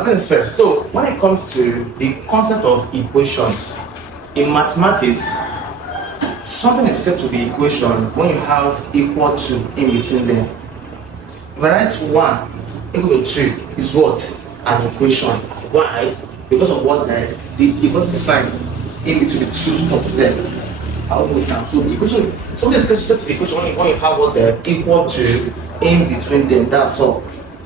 Now, first, so when it comes to the concept of equations in mathematics, something is said to be equation when you have equal to in between them. If I write 1 equal to 2 is what? An equation. Why? Because of what the equal sign in between the two stops there. I'll move now. So the equation, something is said to be equation when you have what the equal to in between them. That's all.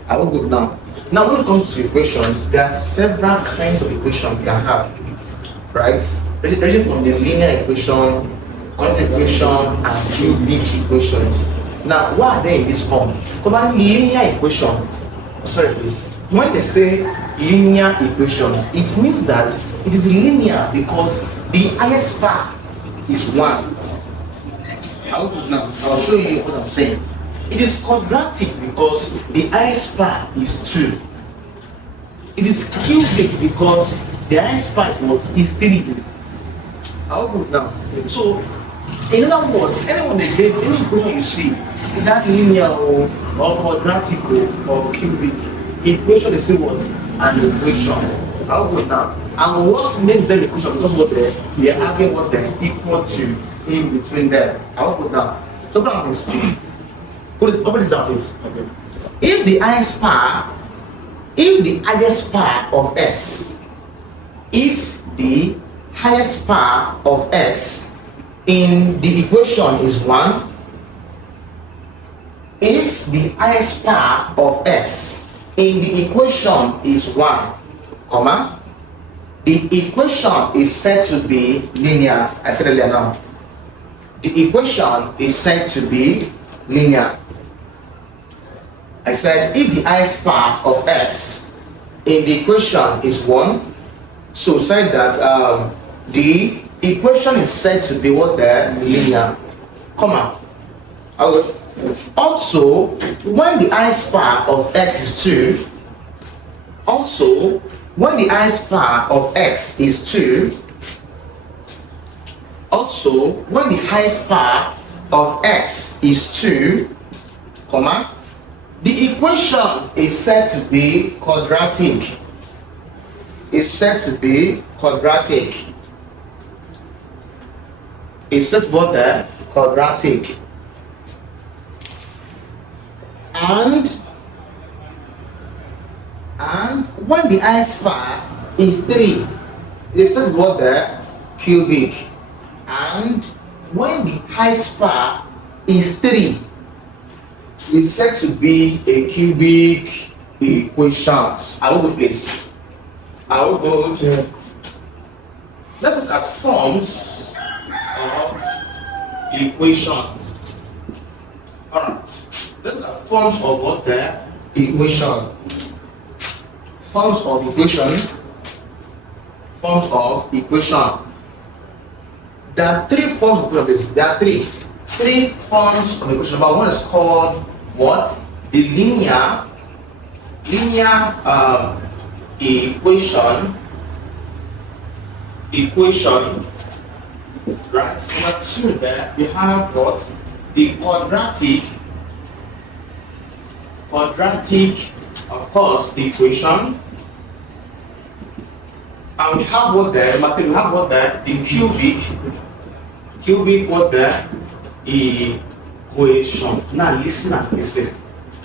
I will go now. Now, when it comes to equations, there are several kinds of equations we can have, right? Ranging from the linear equation, quadratic equation, and cubic equations. Now, why are they in this form? Because linear equation, sorry please, when they say linear equation, it means that it is linear because the highest power is 1. I'll show you what I'm saying. It is quadratic because the highest power is 2. It is cubic because the highest power is 3. I'll go down. So, in other words, anyone they gave any equation you see, that linear or quadratic or cubic equation, they say what? An equation. I'll go down. And what makes them equation? Because what they are having what they're equal to in between them. I'll go down. So now this. Open this up, please. Okay. If the highest power of x, if the highest power of x in the equation is 1, if the highest power of x in the equation is 1, comma, the equation is said to be linear. I said earlier now. The equation is said to be linear. I said if the highest power of x in the equation is 1, so said that the equation is said to be what the linear, comma. Okay. Also, when the highest power of x is 2, also when the highest power of x is 2, also when the highest power of x is 2, comma, the equation is said to be quadratic. Is said to be quadratic. It's said what the quadratic. And when the highest power is 3, it says what the cubic. And when the highest power is 3, it's said to be a cubic equation. I will go please. I will go to. Let's look at forms of equation. Alright. Let's look at forms of what the equation. Forms of equation. Forms of equation. There are 3 forms of equation. There are 3 forms of equation. Number 1 is called what? The linear equation. Right. Number 2 there we have what? The quadratic, of course, the equation. And we have what there? We have what there? The cubic what there? Equation. Now listen.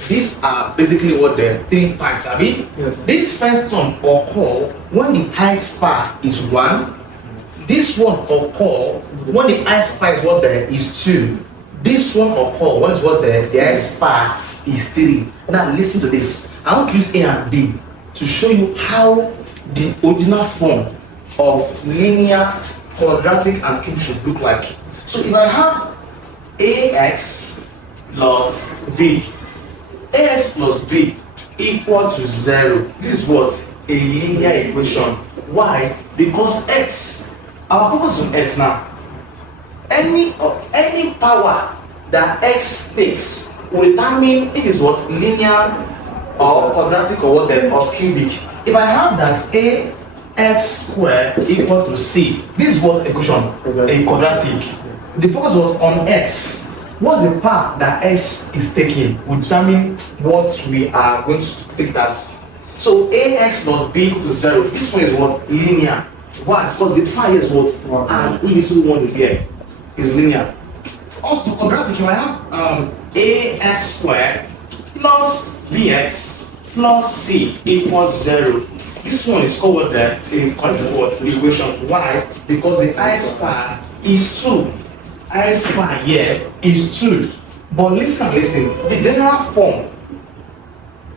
These are basically what the 3 types. I mean, yes. This first one occur when the highest power is 1. This one occur when the highest power is what there is 2. This one occur when is what the highest power is 3. Now listen to this. I want to use A and B to show you how the original form of linear, quadratic, and cube should look like. So if I have ax plus b, ax plus b equal to 0, this is what? A linear equation. Why? Because x, our focus on x now. Any power that x takes will determine if it's what? Linear or quadratic or whatever, or cubic. If I have that ax squared equal to c, this is what equation? A quadratic. The focus was on x. What's the path that x is taking will determine what we are going to take as So ax plus b equal to 0. This one is what? Linear. Why? Because the phi is what? And invisible one is here. Is linear. Also, quadratic, you might have ax squared plus bx plus c equals 0. This one is called what? The equation. Why? Because the I square is 2. I square here is 2. But listen, the general form,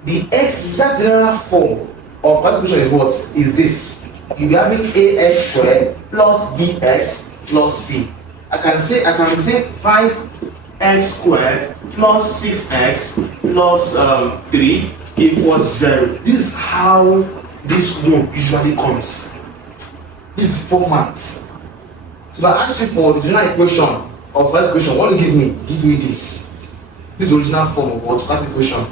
the exact general form of quadratic equation is what? Is this. You'll be having ax squared plus bx plus c. I can say 5x squared plus 6x plus 3 equals 0. This is how this one usually comes. This format. So if I ask you for the general equation of quadratic equation, what do you give me? Give me this. This original form of what? Quadratic equation.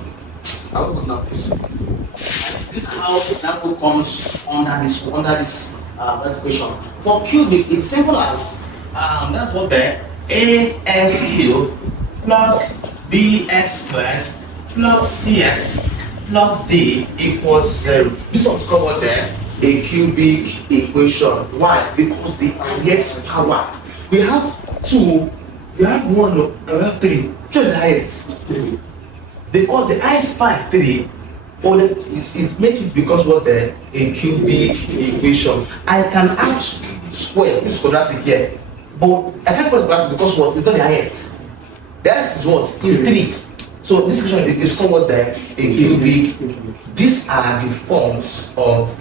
I will put now this. This is how example comes under this quadratic equation. For cubic, it's simple as that's what the ax cubed plus bx squared plus cx plus d equals 0. This one's called what there? A cubic equation. Why? Because the highest power. We have 2, we have 1, and we have 3. Which is the highest? 3. Because the highest power is 3, or it make it because what there? A cubic equation. I can have square, this quadratic here. But I can't put it because what? It's not the highest. The highest is what? Is 3. So this equation is called what there? A cubic. These are the forms of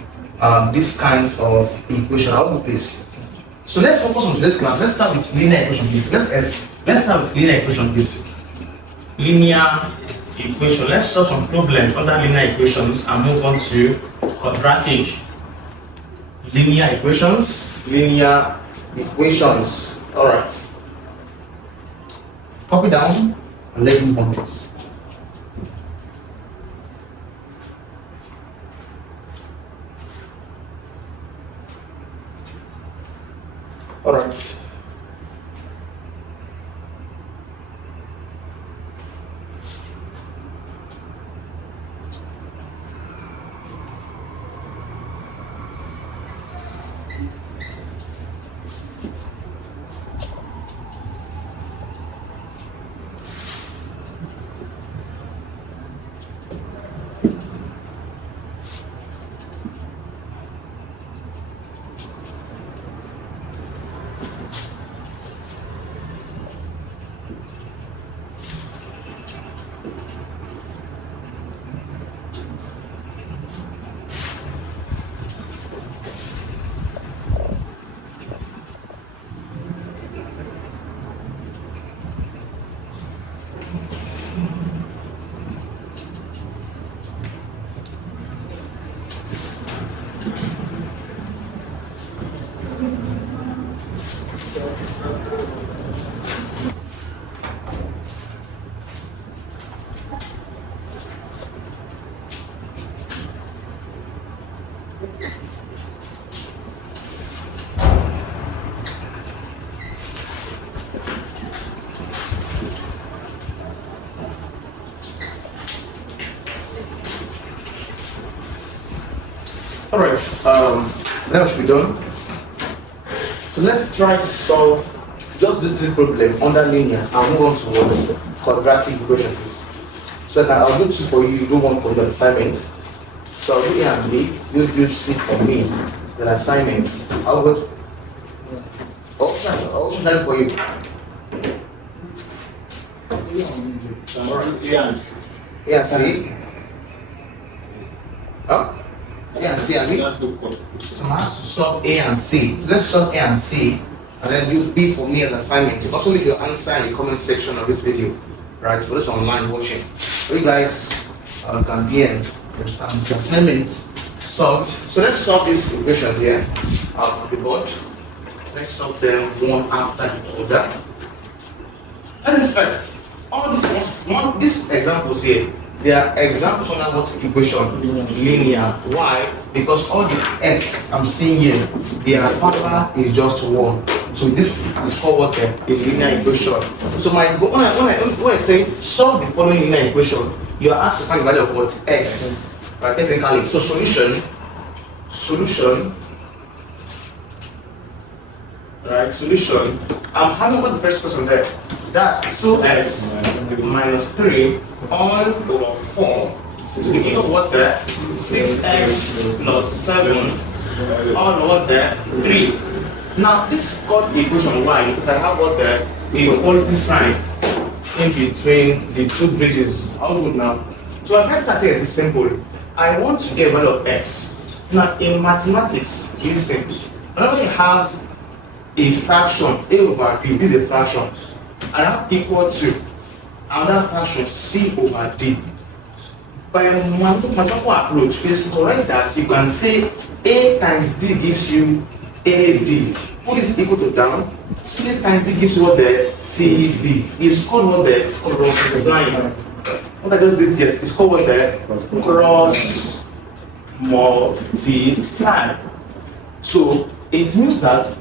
these kinds of equation. How do please? So let's focus on today's class. Let's start with linear equation, please. Let's start with linear equation, please. Linear equation. Let's solve some problems under linear equations and move on to quadratic. Linear equations. Linear equations. All right. Copy down and let's move on, please. All right. Alright, now should be done. So let's try to solve just this little problem under linear and move on to what quadratic equation is. So now I'll do 2 for you, you do 1 for the assignment. So I'll do A and B, you do C for me, the assignment. I'll go. I'll also try for you. Alright. A and C. Huh? A and C, and me. So I have to solve A and C. So let's solve A and C, and then do B for me as assignment. You also leave your answer in the comment section of this video, right? For those online watching. So you guys can DM the assignment solved. So let's solve these equations here on the board. Let's solve them one after the other. That is first. All these examples here, they are examples under what equation? Linear. Why? Because all the x I'm seeing here, their power is just 1. So this is called what a linear equation. So when I say solve the following linear equation, you are asked to find the value of what? X. technically. So solution, right? Solution. I'm having got the first question there. That's 2x minus 3 all over 4. So the equal to what there? 6x plus 7 all over there 3. Now this is called equation y because I have what there? The equality sign in between the two bridges. How good now? So my first strategy is simple. I want to get rid of x. Now in mathematics, listen. Whenever you have a fraction a over b, this is a fraction, and I have equal to another fraction c over d. By a mathematical approach, it's correct that you can say a times d gives you ad. Put this equal to down. C times d gives you what the cb. It's called what the cross multiplying. What I just did, yes, it's called what the cross multiply. So it means that.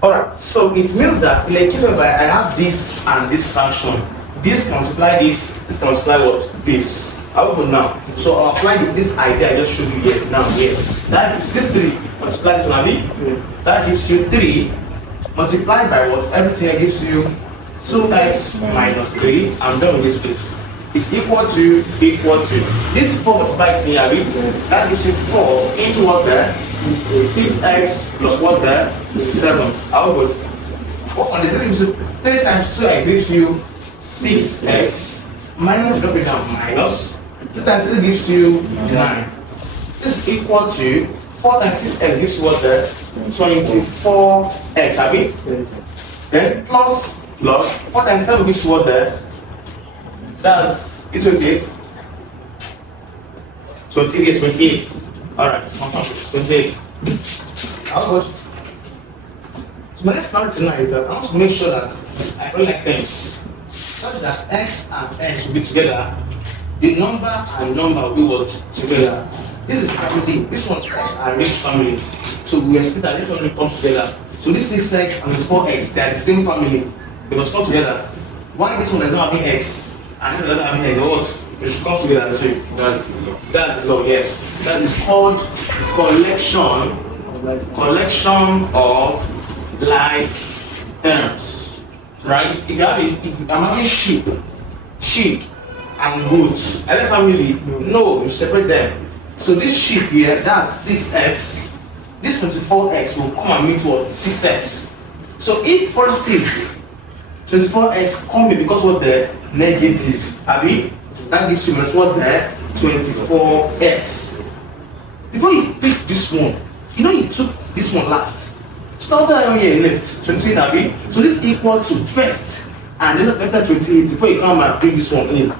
Alright, so it means that in the case whereby I have this and this fraction, this can multiply this can multiply what? This. I will put now. So I'll apply this idea I just showed you here now here. That is this 3 multiply this one, that gives you 3 multiplied by what? Everything here gives you 2x minus 3. I'm done with this place. It's equal to this 4 multiplied here, that gives you 4 into what there? 6x plus what there? 7. How good? What on this gives you 3 times 2x gives you 6x minus, drop it down, minus 2 times 3 gives you 9. This is equal to 4 times 6x gives you what there? 24x, have it? Yes. Then plus 4 times 7 gives you what there? That's 28. 28. Alright, 28. How good? So my next priority now is that I want to make sure that I don't like things. Such that x and x will be together. The number and number will be what? Together. This is family. This one x are rich families. So we expect that this one comes together. So this 6x and the 4x, they are the same family. They must come together. Why this one does not have x? And this doesn't have x, what? They should come together and say, that's the law, yes. That is called collection of like terms. Right? If I'm having sheep and goats, any family, no, you separate them. So this sheep here, that's 6x. This 24x will come and meet what? 6x. So if positive 24x come in because what the negative, Abi, that gives you minus what the 24x. Before you pick this one, you took this one last. So now that here left 28, Abi. So this equal to first and then after 28 before you come and bring this one in.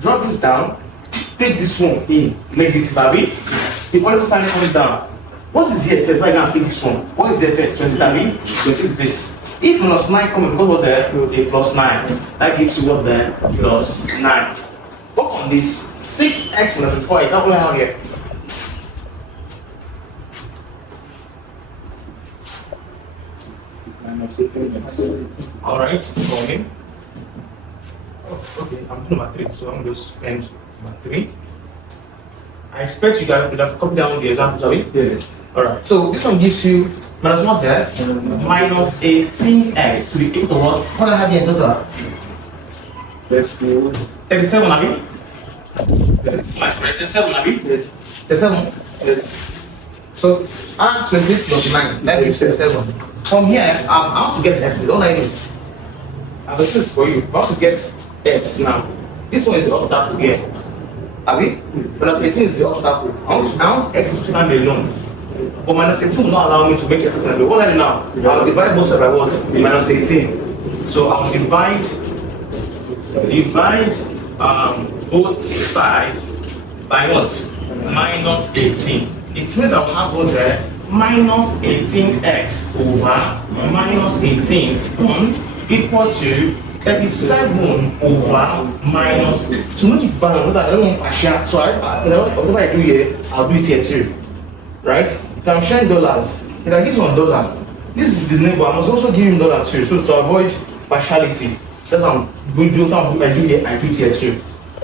Drop this down, take this one in negative, Abi. The equality sign comes down. What is the effect if I can pick this one? What is the effect? 20, Abi? 20 is this. If minus 9 comes because what there? A plus 9. That gives you what there? Plus 9. Work on this. 6x minus 4 is that what I have here? Alright, okay. Oh, okay, I'm doing number 3, so I'm going to spend number 3. I expect you guys would have copied down the examples, are we? Yes. Alright, so this one gives you minus what there? Minus 18x to the equal to what? What do I have here in total? 37, have you? Yes. 37, have you? Yes. 37? Yes. So add 28 plus 9, that gives 37. From here, I want to get x, don't like it. I have a trick for you. I want to get x now. This one is the obstacle here. Have you? Minus 18 is the obstacle. I want x to stand alone. But minus 18 will not allow me to make x stand alone. What I do now? I'll divide both sides by what? Minus 18. So I'll divide both sides by what? Minus 18. It means I'll have what there? Minus 18x over minus 18 equal to 37 over minus. To make it balanced, I don't want partial. So whatever I do here, I'll do it here too. Right? If I'm sharing dollars, if I give $1, this is the neighbor, I must also give him dollar too. So to avoid partiality, that's what I'm going to do. I do it here too.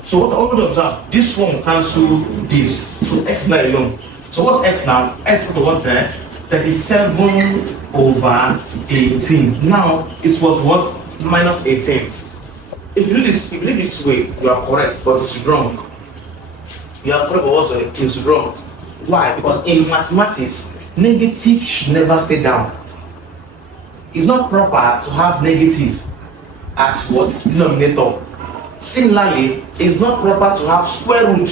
So what I already observe, this one will cancel this. So x is not alone. So what's x now? X equal to what there? 37 over 18. Now it was what? Minus 18. If you do this, if you do this way, you are correct, but it's wrong. You are correct, but also it's wrong. Why? Because in mathematics, negative should never stay down. It's not proper to have negative at what? Denominator. Similarly, it's not proper to have square root.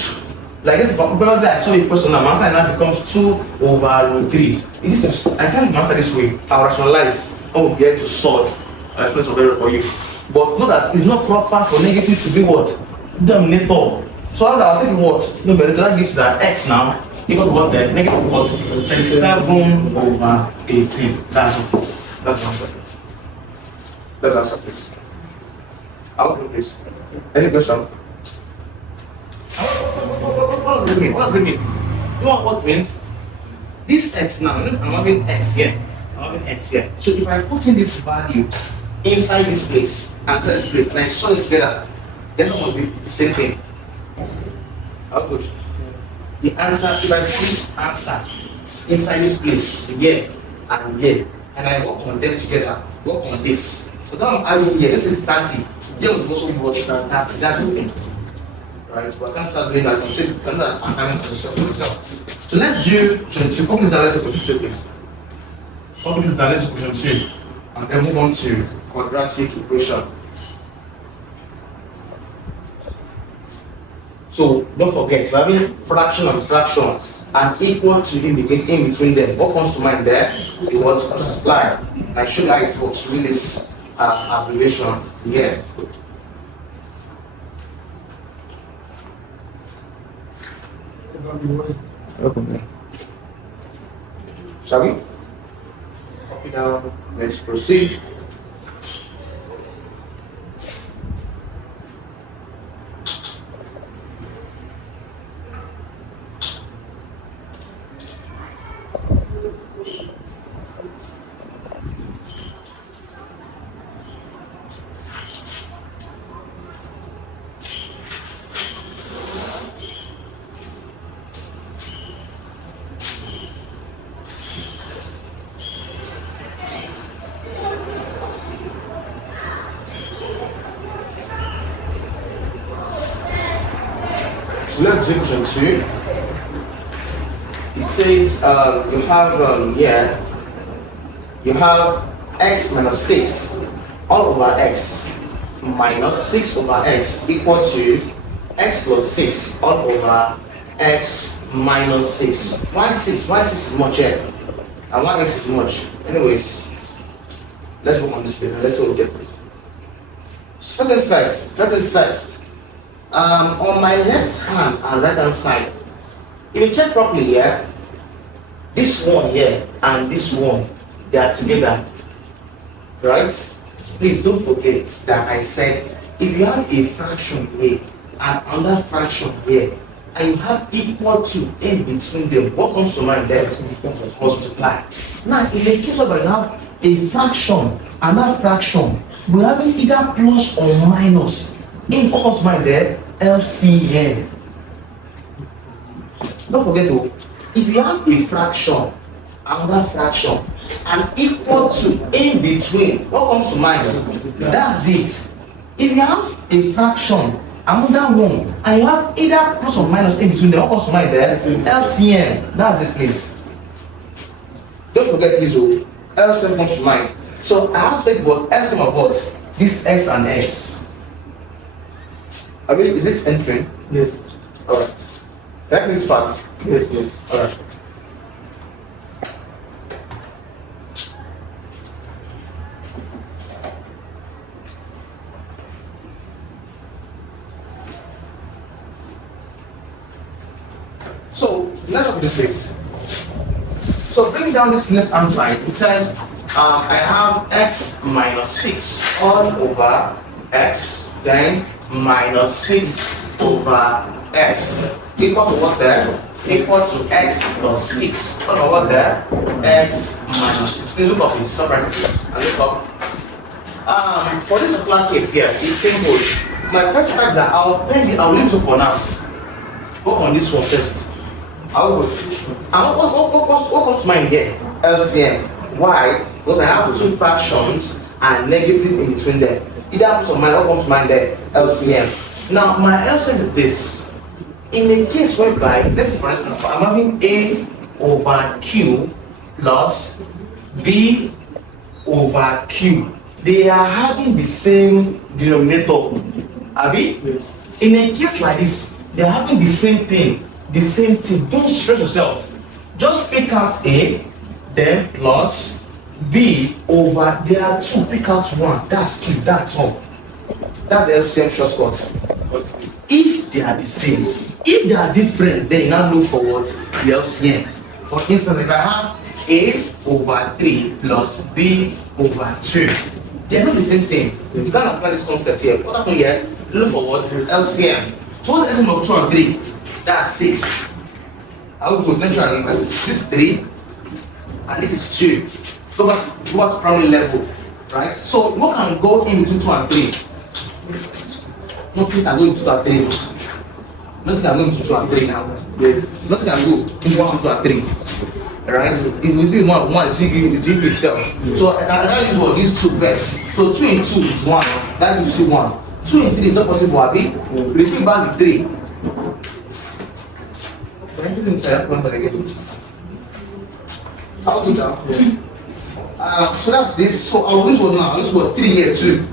Like this, probably I saw a question now, my answer now becomes 2 over root 3. This is, I can't answer this way. I'll rationalize. I will get to solve. I'll explain something for you. But know that it's not proper for negative to be what? Denominator. So I'll take what? No, but that gives that x now equal to what then? Negative what? 37 over 18. That's what. That's answer. That's answer, please. I'll do this. Any question? What does it mean? What does it mean? You know what it means? This x now, I'm having x here. I'm having x here. So if I put in this value inside this place and inside this place and I saw it together, then it will be the same thing. How good? The answer, if I put this answer inside this place here and here, and I work on them together, work on this. So now I'm adding here, this is 30. Here was also was 30, that's the thing. Right, but I can't start doing that. I should do that assignment for yourself. So let's do 22. Complete the analysis of question 2, please. Complete the analysis of question 2. And then move on to quadratic equation. So don't forget, we're having fraction and fraction and equal to in between them. What comes to mind there? It was multiply. I show you how it works with this abbreviation here. Okay. Shall we? Copy down. Let's proceed. Let's do question 2. It says you have here you have x minus 6 all over x minus 6 over x equal to x plus 6 all over x minus 6. Why 6? Why 6 is much here? And why x is much? Anyways, let's work on this page and let's see what we get. First is first. On my left hand and right hand side, if you check properly here, this one here and this one, they are together, right? Please don't forget that I said if you have a fraction here and another fraction here, and you have equal to in between them, what comes to mind there? Multiply. Now, in the case of you have a fraction and that fraction, we have either plus or minus. In what comes to mind there? LCM. Don't forget though, if you have a fraction, another fraction, and equal to in between, what comes to mind? That's it. If you have a fraction, another one, and you have either plus or minus in between, what comes to mind there? LCM. That's it, please. Don't forget, please, oh, LCM comes to mind. So I have to take what LCM of what? This x and x. I mean, is it entering? Yes. Alright. That means fast. Yes, yes. Alright. So let's look at this place. So bring down this left hand side. It said I have x minus 6 all over x, then minus 6 over x equal to what there? Equal to x plus 6. Over what there? X minus 6. Please look up this. Stop right here. And look up. For this particular case here, it's simple. my first part is that I'll leave it for now. Work on this one first. What comes to mind here? LCM. Why? Because I have two fractions and negative in between them. Either comes to mind, what comes to mind there? LCM. Now my LCM is this. In a case whereby, let's say for instance, I'm having A over Q plus B over Q. They are having the same denominator. Abi? Yes. In a case like this, they are having the same thing. Don't stress yourself. Just pick out A, then plus B over. There are two. Pick out one. That's Q. That's all. That's the LCM shortcut. If they are the same, if they are different, then you now look for what? The LCM. For instance, if I have A over 3 plus B over 2, they are not the same thing. You can't apply this concept here. What happened here? Look for what? LCM. So what's the LCM of 2 and 3? That's 6. I will go this is 3 and this is 2. Go back to primary level, right? So what can go in between 2 and 3? Nothing can go into 2 and 3. Nothing can go into 2 and 3 now. Yes. Nothing can go into 2 and 3. Right? If we do one, it will give itself. Yes. So I use what these two first. So 2 in 2 is 1. That gives you 1. 2 in 3 is not possible, Abi. Repeat back with 3. I'll do that. So that's this. So I'll use what now? I'll use what 3 here too.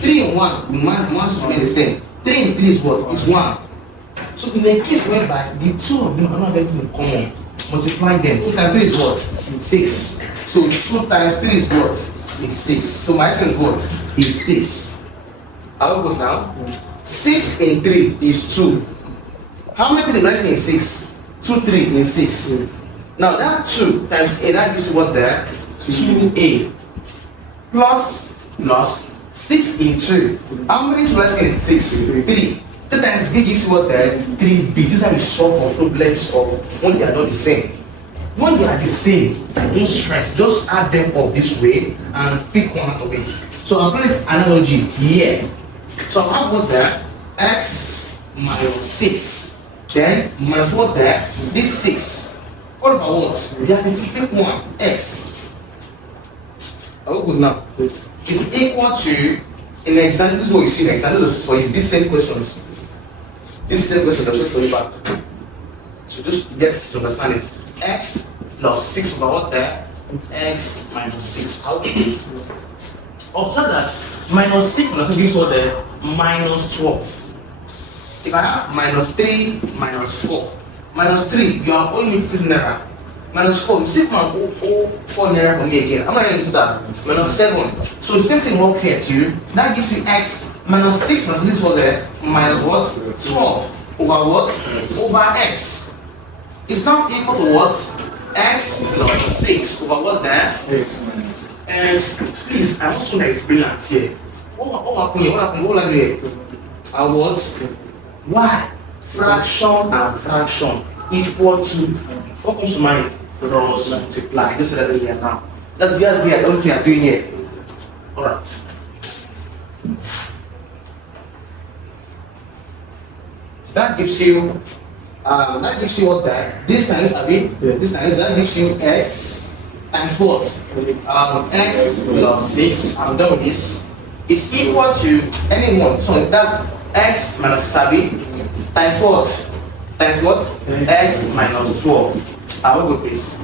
3 and 1 should remain the same. 3 and 3 is what? Is 1. So in a case whereby the two of them are not having in common, multiply them. 2 times 3 is what? 6. So 2 times 3 is what? Is 6. So my answer is what? Is 6. I'll go now. 6 and 3 is 2. How many things is in 6? 2, 3 in 6. Now that 2 times A, that gives you what there? 2A. Plus 6 in 2. How many 2 in 6? 3. 3 times B gives you what there? 3B. These are the solve for problems of when they are not the same. When they are the same, don't stress. Just add them up this way and pick one out of it. So I'll apply this analogy here. So I'll have what there? X minus 6. Then minus what there? This 6. What about what? We have to pick one. X. Oh, good now. Is equal to, in the example, this is what you see in the example. This is for you. These same questions. This same question is just for you back. So just get to understand it. X plus 6 over what there? X minus 6. How do this? Observe that minus 6 minus 6 gives what there? Minus 12. If I have minus 3 minus 4. Minus 3, you are owing me 3 naira. Minus 4, you see my 4 naira for me again. I'm not going to do that. Minus 7. So the same thing works here too. That gives you X minus 6 minus this was there. Minus what? 12. Over what? Over X. It's now equal to what? X plus 6 over what there? And please, I want to explain that here. What happened here? What happened here? What? Why? Fraction and fraction equal to what comes to mind? Cross multiply. Just say that here now. That's just the only thing I'm doing here. Alright. That gives you what there? This times this times that gives you x times what? X plus 6. I'm done with this. Is equal to anyone. So that's x minus 6 times what? Times what? X minus 12. I will go please.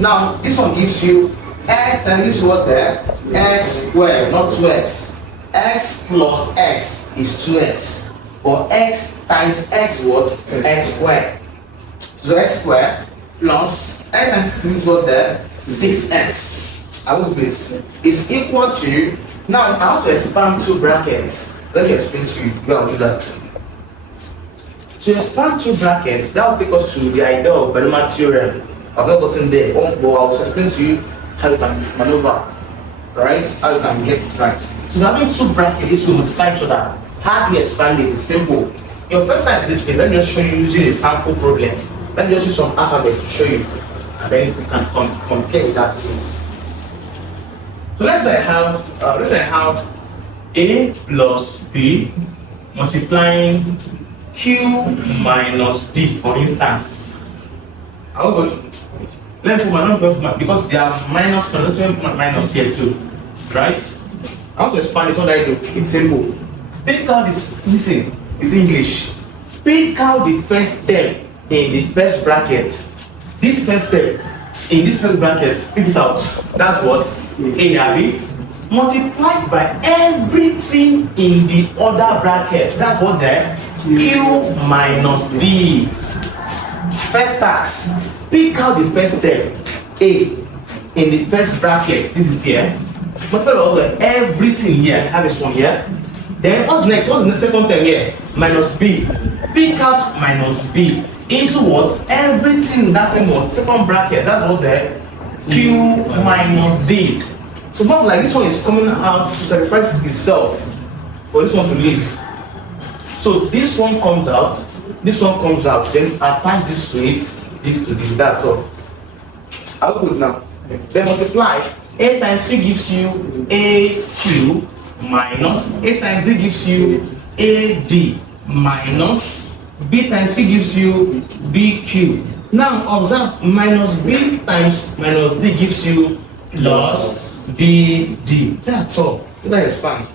Now this one gives you x times this what there? X squared, not 2x. X plus x is 2x. Or x times x what? X squared. So x squared plus x times 6 means what there? 6x. I will do this. Is equal to, now I have to expand two brackets. Let me explain to you. You will do that. To expand two brackets, that will take us to the idea of Bellman theorem. I've not gotten there. But I will explain to you how you can maneuver, right? How you can get it right. So having two brackets, this will multiply each other. How do you expand it? It's simple. Your first time is this page. Let me just show you using a sample problem. Let me just use some alphabet to show you, and then we can compare with that. So let's say I have A plus B multiplying Q minus D, for instance. How good? Let me put my number because they are minus, minus here too, right? I want to expand this one that I do. It's simple. Pick out this. Listen, it's English. Pick out the first term in the first bracket. This first term in this first bracket, pick it out. That's what A, Abby. Multiply it by everything in the other bracket. That's what the Q minus D. First task. Pick out the first term A in the first bracket. This is here. Multiply over everything here. Have this one here. Then what's next? What's the second term here? Minus B. Pick out minus B into what? Everything in that same one. Second bracket. That's what the Q minus D. So not like this one is coming out to sacrifice itself for this one to live. So this one comes out. This one comes out. Then attach this to it. This to this. That's all. How good now? Then multiply. A times B gives you AQ minus A times D gives you AD minus B times C gives you BQ. Now observe minus B times minus D gives you plus BD. That's all. That is fine.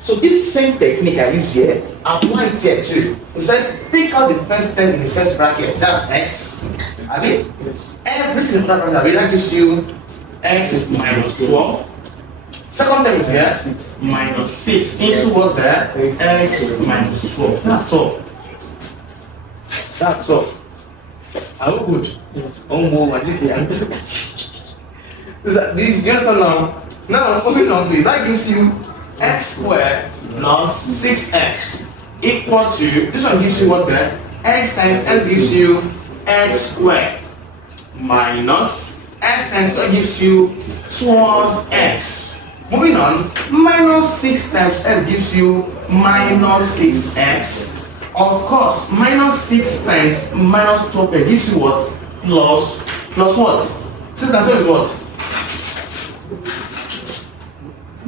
So this same technique I use here, apply it here too. We said pick out the first term in the first bracket. That's X. I mean, everything in the bracket that gives you X minus 12. Second term is here, minus 6 into what there? X minus 12. That's all. That's all. How good? Yes. Do you understand now? Now, focus on this. That gives you X squared plus 6X equal to, this one gives you what there? X times X gives you X squared minus X times Y gives you 12X. Moving on, minus 6 times X gives you minus 6X. Of course, minus 6 times minus 12X gives you what? Plus what? 6 times 12 is what?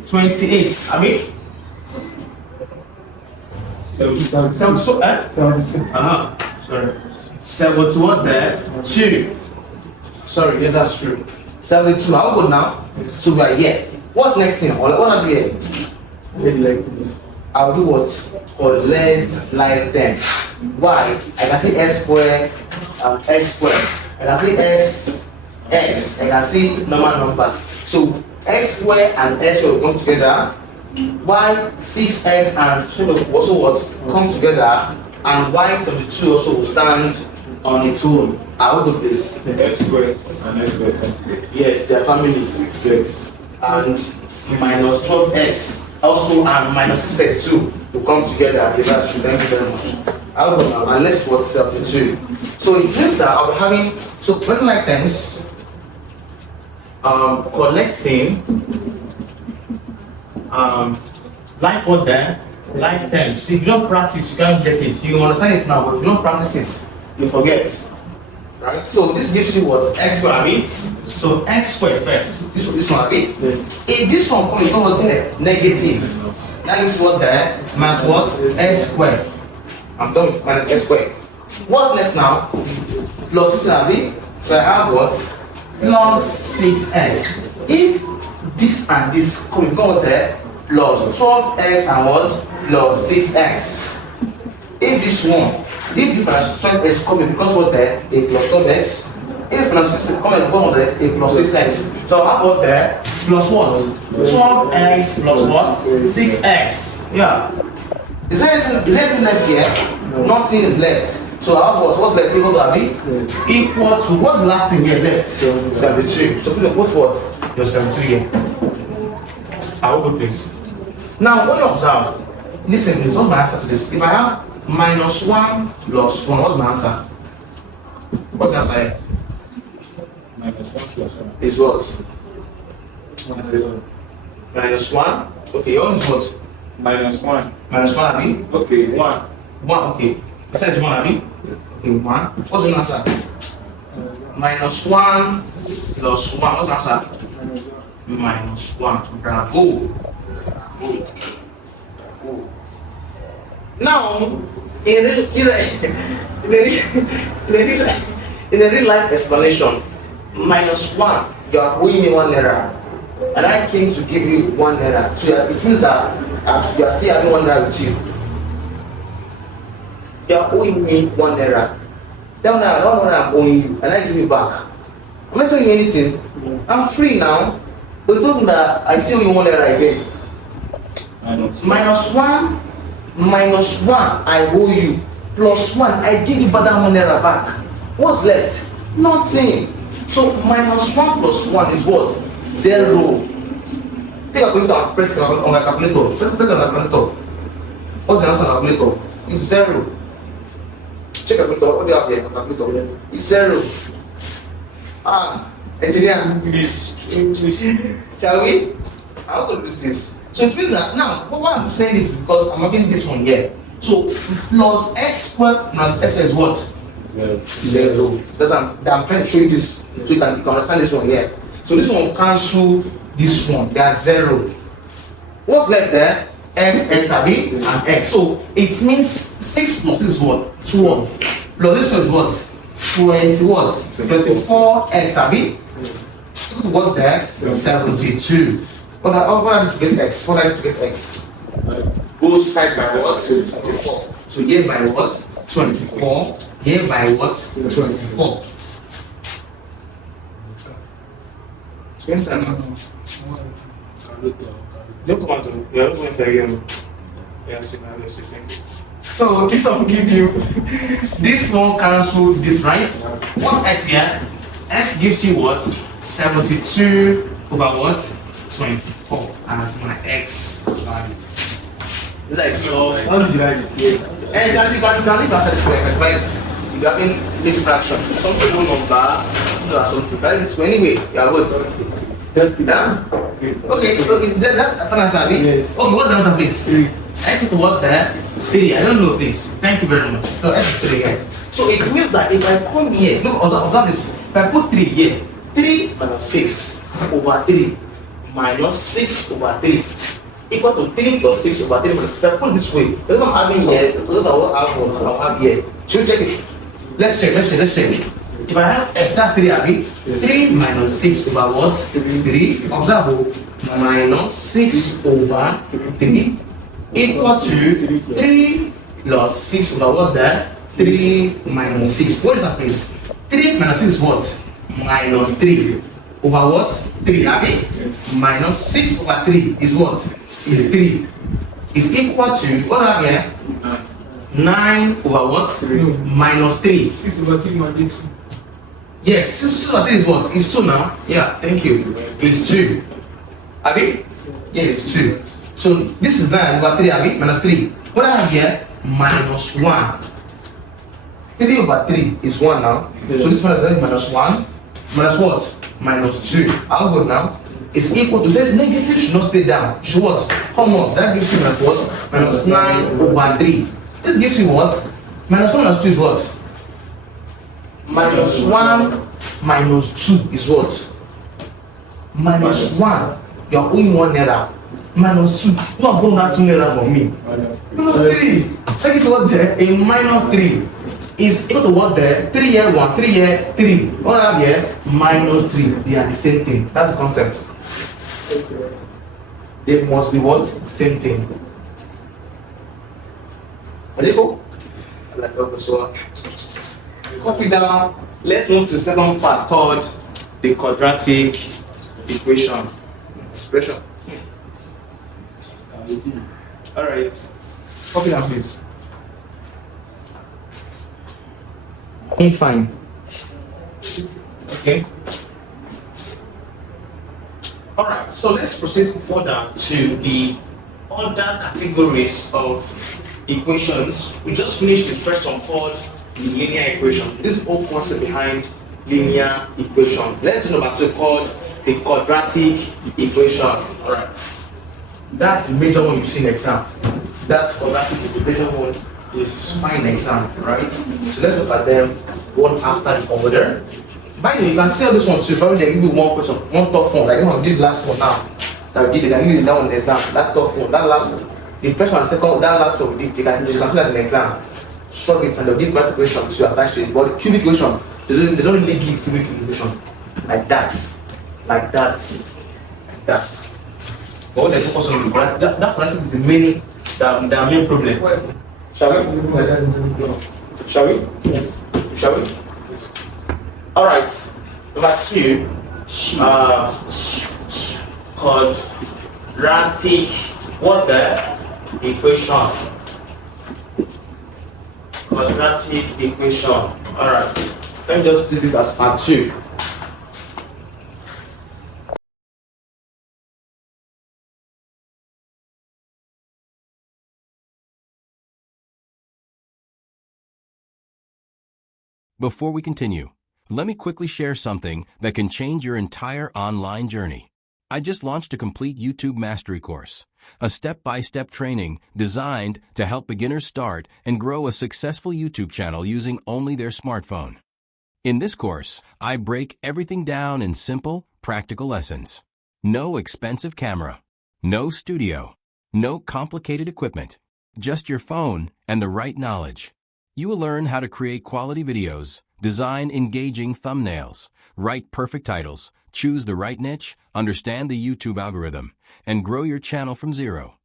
28. I mean? 72. Sorry. 72 what there? 2. Sorry, yeah, that's true. 72. How good now? So we are here. What next thing? What I'll do here? I'll do what? Collect like them. Why? I can say S squared and X squared. I can say X. I can say normal number. So X squared and X will come together. Y 6X and 2 also what? Come together. And Y 72 also will stand on its own. I will do this. S squared and X squared come together. Yes, they are family. 6X. And minus 12X also and minus 6X too to come together. Okay, that's true. Thank you very much. I'll go now and let's what's up to 2. So it means that I'll be having collecting items, collecting like what there, like terms. If you don't practice, you can't get it. You understand it now, but if you don't practice it, you forget. Right? So this gives you what? X squared, I mean. So X squared first. This one, I mean. Yes. If this one comes, you know what there? Negative. That is what there? Minus what? X squared. I'm done with minus X squared. What next now? Plus 6, I mean. So I have what? Plus 6X. If this and this come, what there? Plus 12X and what? Plus 6X. If this one, if the minus 12X coming because what there? A plus 12X. If this minus 6 coming because there? A plus 6X. So I have what there? Plus what? 12X plus what? 6X. Yeah. Is there anything left here? No. Nothing is left. So I have what's left equal to Abi? Equal to what's the last thing here left? 72. So what's what? Your 72 here. I will put this. Now, what you observe, listen, this what's my answer to this? If I have minus 1 plus 1, what's my answer? What's the answer here? Minus 1 plus 1. Is what? Minus 1? Okay, your own is what? Minus 1. Minus 1, Abi? Okay, 1. 1, okay. I said it's 1, Abi? Okay, 1. What's the answer? Minus 1 plus 1. What's the answer? Minus 1. Bravo. Bravo. Now, in a real life explanation, -1, you are owing me 1 naira, and I came to give you 1 naira. So it means that you are still having 1 naira with you. You are owing me 1 naira. That 1 naira I'm owing you, and I give you back. Am I saying anything? I'm free now. But you told me that I still owe you 1 naira again. -1 I owe you, +1 I give you back that 1 naira back. What's left? Nothing. So -1 + 1 is what? 0. Take a calculator and press it on a calculator. Press it on a calculator. What's the answer on a calculator? It's 0. Check a calculator. What do you have here? A calculator. It's 0. Engineer. Shall we? How to do this? So it means that now, what I'm saying is because I'm having this one here. So plus x squared minus x squared is what? 0. That's I'm trying to show you this so you can understand this one here. So this one cancel this one. They are 0. What's left there? X, Abi, and X. So it means 6 plus this is what? 12. Plus this one is what? 20 what? 24x Abi. What there? 72. What I need to get X? What I need to get X? Both side by what? 24. So here by what? 24. Here by what? 24. So this one will give you this one cancel this, right? What's X here? X gives you what? 72 over what? 24 as my X value. It's like so. How did you write it? Yes. And you can leave outside the square, right? You have in this fraction. Something no number, something. So anyway, you are good. Just pick Yeah? Okay, that's the final answer. Yes. Okay, what's the answer, please? 3. X to what there? 3. I don't know this. Thank you very much. So X is 3 here. So it means that if I come here, look, observe this. If I put 3 here, 3 minus 6 over 3 minus 6 over 3 equal to 3 plus 6 over 3 minus. If I put it this way, that's what I'm having here, because I will have what I have here. Should we check it? Let's check. If I have X, that's 3, Abi. 3 minus 6 over what? 3. Observe, minus 6 over 3 equal to 3 plus 6 over what there? 3 minus 6. What is that, please? 3 minus 6 is what? Minus 3 over what? 3, Abi? Minus 6 over 3 is what? Is 3. Is equal to, what are we here? 9 over what? 3. Minus 3. 6 over 3 minus 2. Yes, 6 over 3 is what? Is 2 now? Yeah, thank you. It's 2. Abi? Yeah, it's 2. So this is 9 over 3, Abi? Minus 3. What I have here? Minus 1. 3 over 3 is 1 now. Yeah. So this one is minus 1. Minus what? Minus 2. How good now? Is equal to, say negative should not stay down. It should what? Come on. That gives you minus what? Minus 9 over 3. This gives you what? Minus 1 minus 2 is what? Minus 1 minus 2 is what? Minus 1. You are owing 1 naira. Minus 2. You are going that 2 naira for me. Minus 3. That is what there? A minus 3 is equal to what there? 3 here 1, 3 here 3. What I have here? Minus 3. They are the same thing. That's the concept. They must be what? Same thing. Ready go? Like so. Copy down. Let's move to the second part called the quadratic equation. Expression. All right. Copy down, please. Fine. Okay. All right. So let's proceed further to the other categories of equations. We just finished the first one called the linear equation. This is the whole concept behind linear equation. Let's do number 2 called the quadratic equation. All right. That's the major one you see in exam. That's quadratic equation one is fine exam, right? So let's look at them one after the other. By the way, you can see all this one too. Probably they give you one question, one tough one. Like the one we did last one now. That we did, they can give you that one exam. That tough one, that last one. The first one, second, that last one, you can consider as an exam. Solve it and they'll give graph equation to attach to it. But the cubic equation, they don't really give cubic equation like that. Like that. Like that. But what they focus on is that quadratic is the main problem. Shall we? Shall we? Yes. Shall we? Alright. Number 2. Quadratic equation. Quadratic equation. Alright. Let me just do this as part 2. Before we continue, let me quickly share something that can change your entire online journey. I just launched a complete YouTube mastery course, a step-by-step training designed to help beginners start and grow a successful YouTube channel using only their smartphone. In this course, I break everything down in simple, practical lessons. No expensive camera, no studio, no complicated equipment, just your phone and the right knowledge. You will learn how to create quality videos, design engaging thumbnails, write perfect titles, choose the right niche, understand the YouTube algorithm, and grow your channel from zero,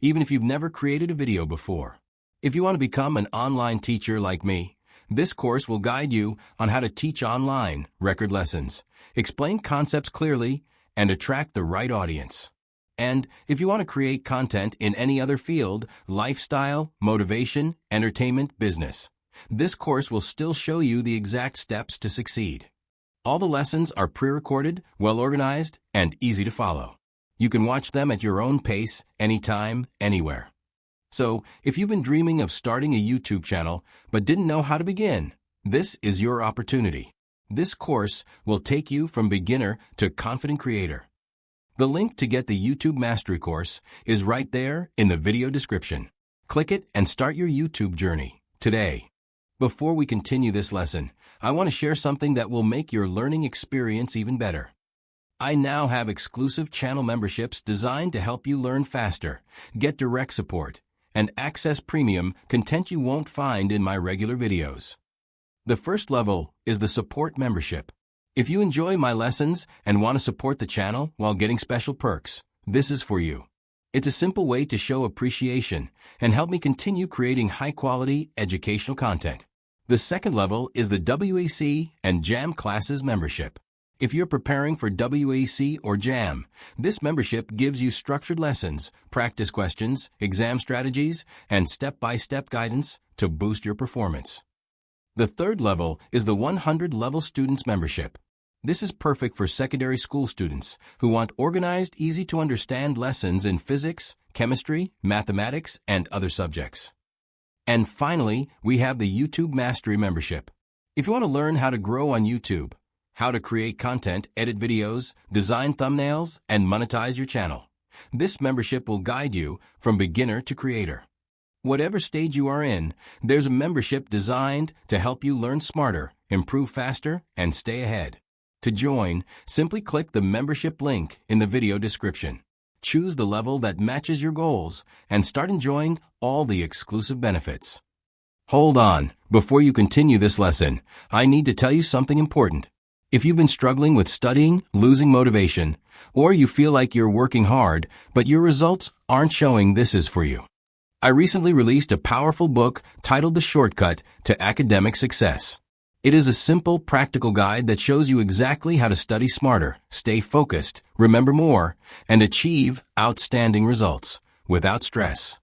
even if you've never created a video before. If you want to become an online teacher like me, this course will guide you on how to teach online, record lessons, explain concepts clearly, and attract the right audience. And if you want to create content in any other field, lifestyle, motivation, entertainment, business, this course will still show you the exact steps to succeed. All the lessons are pre-recorded, well-organized, and easy to follow. You can watch them at your own pace, anytime, anywhere. So, if you've been dreaming of starting a YouTube channel but didn't know how to begin, this is your opportunity. This course will take you from beginner to confident creator. The link to get the YouTube Mastery course is right there in the video description. Click it and start your YouTube journey today. Before we continue this lesson, I want to share something that will make your learning experience even better. I now have exclusive channel memberships designed to help you learn faster, get direct support, and access premium content you won't find in my regular videos. The first level is the support membership. If you enjoy my lessons and want to support the channel while getting special perks, this is for you. It's a simple way to show appreciation and help me continue creating high-quality educational content. The second level is the WAC and JAM classes membership. If you're preparing for WAC or JAM, this membership gives you structured lessons, practice questions, exam strategies, and step-by-step guidance to boost your performance. The third level is the 100-level students membership. This is perfect for secondary school students who want organized, easy-to-understand lessons in physics, chemistry, mathematics, and other subjects. And finally, we have the YouTube Mastery membership. If you want to learn how to grow on YouTube, how to create content, edit videos, design thumbnails, and monetize your channel, this membership will guide you from beginner to creator. Whatever stage you are in, there's a membership designed to help you learn smarter, improve faster, and stay ahead. To join, simply click the membership link in the video description. Choose the level that matches your goals and start enjoying all the exclusive benefits. Hold on, before you continue this lesson, I need to tell you something important. If you've been struggling with studying, losing motivation, or you feel like you're working hard, but your results aren't showing, this is for you. I recently released a powerful book titled The Shortcut to Academic Success. It is a simple, practical guide that shows you exactly how to study smarter, stay focused, remember more, and achieve outstanding results without stress.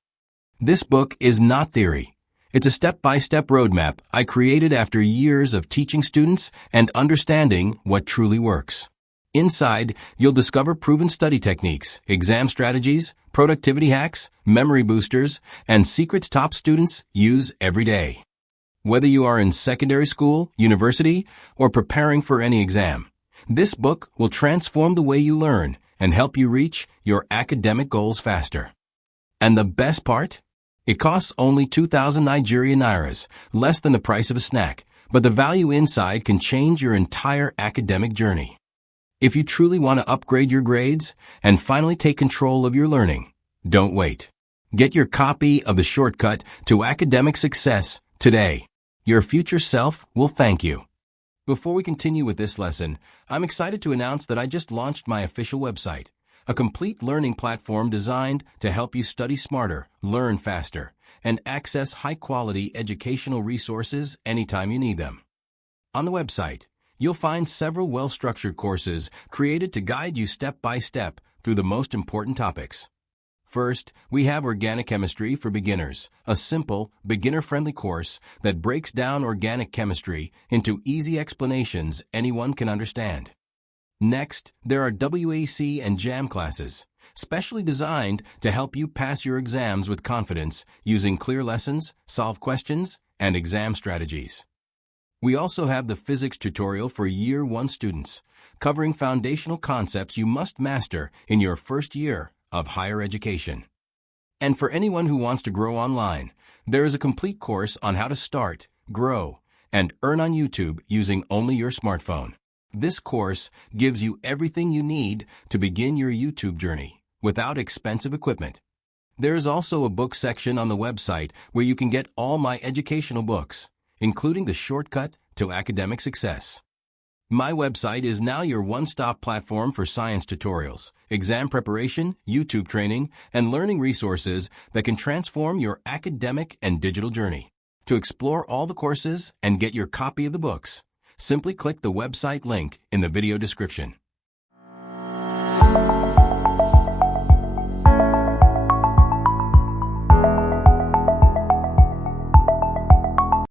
This book is not theory. It's a step-by-step roadmap I created after years of teaching students and understanding what truly works. Inside, you'll discover proven study techniques, exam strategies, productivity hacks, memory boosters, and secrets top students use every day. Whether you are in secondary school, university, or preparing for any exam, this book will transform the way you learn and help you reach your academic goals faster. And the best part? It costs only 2,000 Nigerian Nairas, less than the price of a snack, but the value inside can change your entire academic journey. If you truly want to upgrade your grades and finally take control of your learning, don't wait. Get your copy of the shortcut to academic success today. Your future self will thank you. Before we continue with this lesson, I'm excited to announce that I just launched my official website, a complete learning platform designed to help you study smarter, learn faster, and access high-quality educational resources anytime you need them. On the website, you'll find several well-structured courses created to guide you step by step through the most important topics. First, we have Organic Chemistry for Beginners, a simple, beginner-friendly course that breaks down organic chemistry into easy explanations anyone can understand. Next, there are WAC and JAM classes, specially designed to help you pass your exams with confidence using clear lessons, solve questions, and exam strategies. We also have the Physics tutorial for Year 1 students, covering foundational concepts you must master in your first year of higher education. And for anyone who wants to grow online, there is a complete course on how to start, grow, and earn on YouTube using only your smartphone. This course gives you everything you need to begin your YouTube journey without expensive equipment. There is also a book section on the website where you can get all my educational books, including the shortcut to academic success. My website is now your one-stop platform for science tutorials, exam preparation, YouTube training, and learning resources that can transform your academic and digital journey. To explore all the courses and get your copy of the books, simply click the website link in the video description.